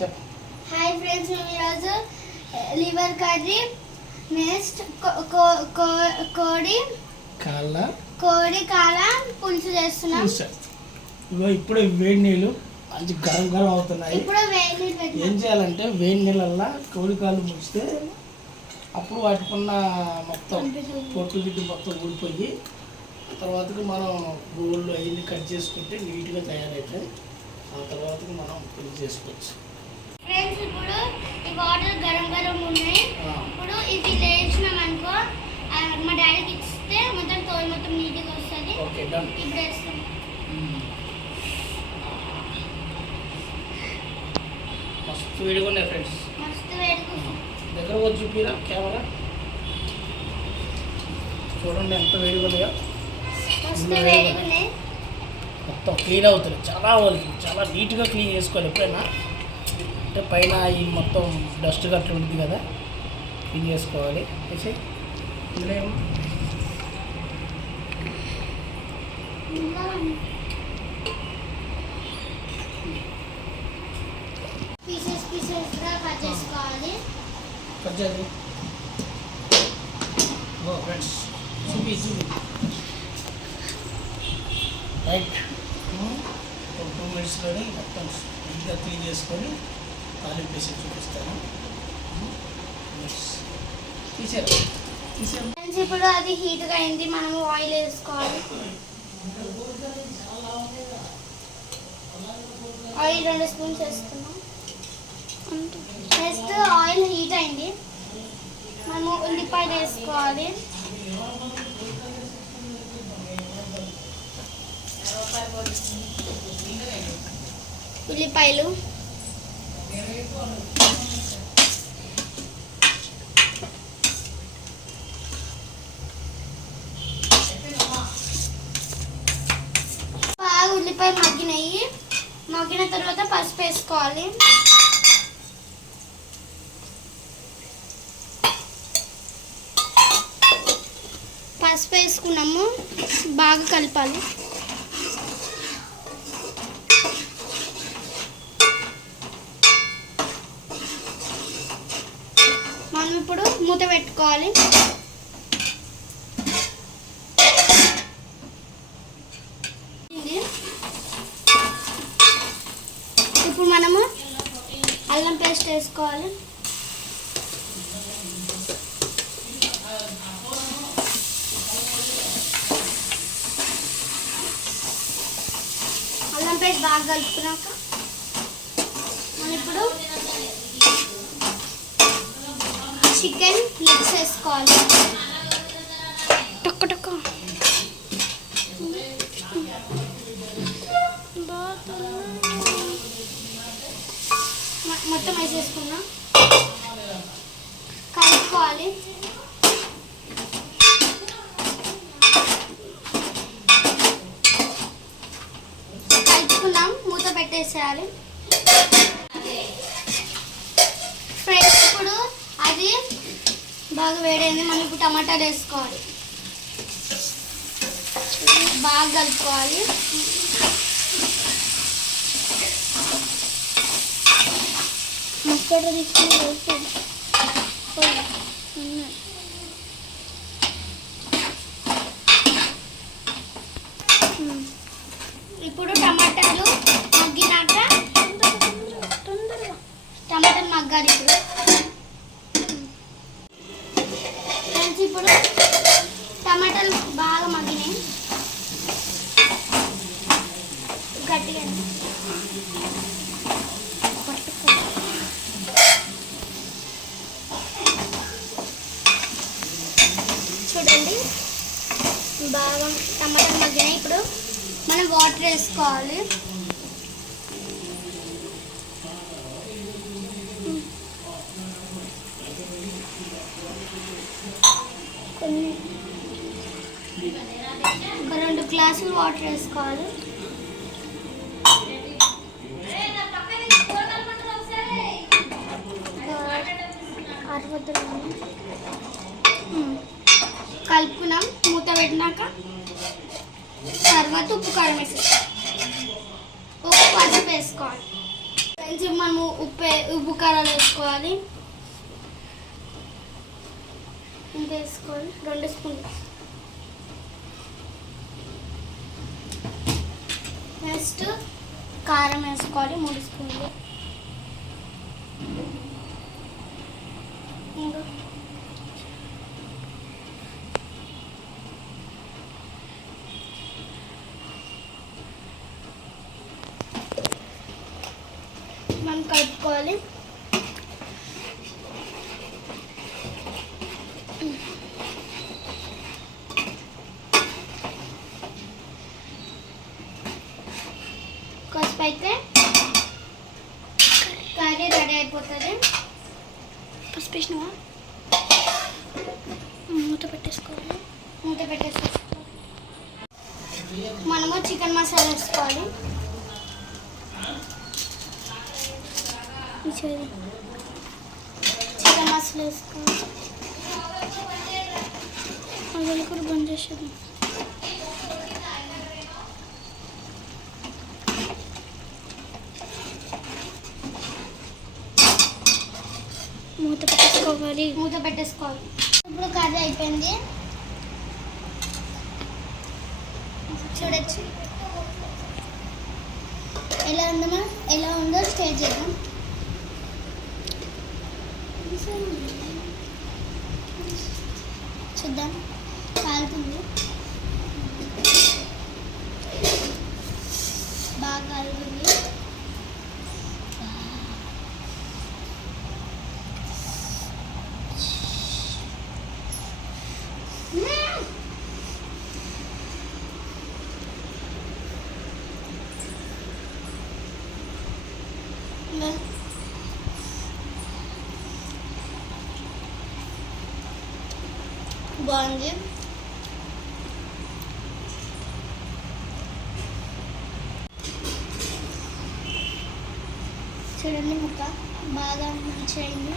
Hi friends మేము ఈరోజు liver curry next కోడి కాళ్ళ? కోడి కాల పులుసు చేస్తున్నాం. ఇగో ఇప్పుడే వేడి నీళ్ళు మంచి గరం గరం అవుతున్నాయి. ఇప్పుడు వేడి నీళ్ళు ఏం చేయాలంటే వేడి నీళ్ళల్లో కోడి కాళ్ళు ముంచితే అప్పుడు వాటికున్న మొత్తం పొట్టు గిట్టు మొత్తం ఊడిపోయి తర్వాతకి మనం గోళ్ళు అవన్నీ కట్ చేసుకుంటే నీట్గా తయారైతాయి ఆ తర్వాతకి మనం పెళ్ళి చేసుకోవచ్చు. ఫ్రెండ్స్ ఇప్పుడు ఈ వాటర్ గరం గరం ఉన్నాయి. ఇప్పుడు ఇది లేచినాం అనుకో మా డాడీకి ఇస్తే మొత్తం తోలు మొత్తం నీట్గా వస్తుంది. ఇప్పుడు వేస్తాం. మస్తు వేడిగా ఉన్నాయి ఫ్రెండ్స్. మస్తు వేడుకుంటాం దగ్గర వచ్చి చూపిరా కెమెరా. చూడండి ఎంత వేడిగా ఉన్నాయో. మస్తు వేడుకున్నాయి మొత్తం క్లీన్ అవుతుంది చాలా వరకు చాలా నీట్గా క్లీన్ చేసుకోవాలి ఎప్పుడైనా. అంటే పైన ఈ మొత్తం డస్ట్ గట్ల ఉంటుంది కదా? క్లీన్ చేసుకోవాలి. వేసి ఇందులో ఏమో పీసెస్ పీసెస్గా కట్ చేసుకోవాలి. కట్ చేయాలి ఓ ఫ్రెండ్స్ చూపి చూపి. రైట్. ఒక టూ మినిట్స్లోనే మొత్తం క్లీన్ చేసుకొని తాలింపు వేసి చూపిస్తాను. తీసారు ఇప్పుడు అది హీట్గా అయింది మనము ఆయిల్ వేసుకోవాలి. ఆయిల్ రెండు స్పూన్స్ వేసుకున్నాం నెక్స్ట్ ఆయిల్ హీట్ అయింది. మనము ఉల్లిపాయలు వేసుకోవాలి. ఉల్లిపాయలు. బాగా ఉల్లిపాయలు మగ్గినాయి. మగ్గిన తర్వాత పసుపు వేసుకోవాలి. పసుపు వేసుకున్నాము. బాగా కలపాలి మనం ఇప్పుడు మూత పెట్టుకోవాలి. ఇప్పుడు మనము అల్లం పేస్ట్ వేసుకోవాలి. అల్లం పేస్ట్ బాగా కలుపుకున్నాక మనం ఇప్పుడు చికెన్ మిక్స్ వేసుకోవాలి టొక్క టొక్క మొత్తం వేసేసుకున్నాం కలుపుకోవాలి కలుపుకున్నాం మూత పెట్టేసేయాలి. ఫ్రెండ్స్ ఇప్పుడు అది బాగా వేడైంది. మనం ఇప్పుడు టమాటాలు వేసుకోవాలి. బాగా కలుపుకోవాలి. ముక్కట తీసుకుని ఇప్పుడు టమాటాలు మగ్గినాక టమాటాలు మగ్గాలి ఇప్పుడు ఫ్రెండ్స్ ఇప్పుడు టమాటాలు బాగా మగ్గినాయి గట్టిగా చూడండి. బాగా టమాటాలు మగ్గిన ఇప్పుడు మనం వాటర్ వేసుకోవాలి. ఒక రెండు గ్లాసులు వాటర్ వేసుకోవాలి. కలుపుకున్నాం. మూత పెట్టినాక తర్వాత ఉప్పు కారం వేసేస్తాం ఉప్పు పసుపు వేసుకోవాలి. కొంచెం మనము ఉప్పు ఉప్పు కారం వేసుకోవాలి. ఇంత వేసుకోవాలి. రెండు స్పూన్లు. నెక్స్ట్ కారం వేసుకోవాలి మూడు స్పూన్లు ఇంకా మనం కలుపుకోవాలి. కాసేపు అయితే కర్రీ రెడీ అయిపోతుంది. పసుపు వేసినావా? మూత పెట్టేసుకోవాలి. మూత పెట్టేసుకోవాలి. మనము చికెన్ మసాలా వేసుకోవాలి ఈ చేయి. చికెన్ మసాలా వేసుకోవాలి అది కూడా బంద్ చేసేది. మూత పెట్టేసుకోవాలి. మూత పెట్టేసుకోవాలి. ఇప్పుడు కర్రీ అయిపోయింది. చూడొచ్చు. ఎలా ఉందో ఎలా ఉందో స్టే చేద్దాం. చూద్దాం. కాలుతుంది. బాగా కాలుతుంది. Yeah. బాగుంది. చూడండి ముక్క బాగా మంచి అయింది.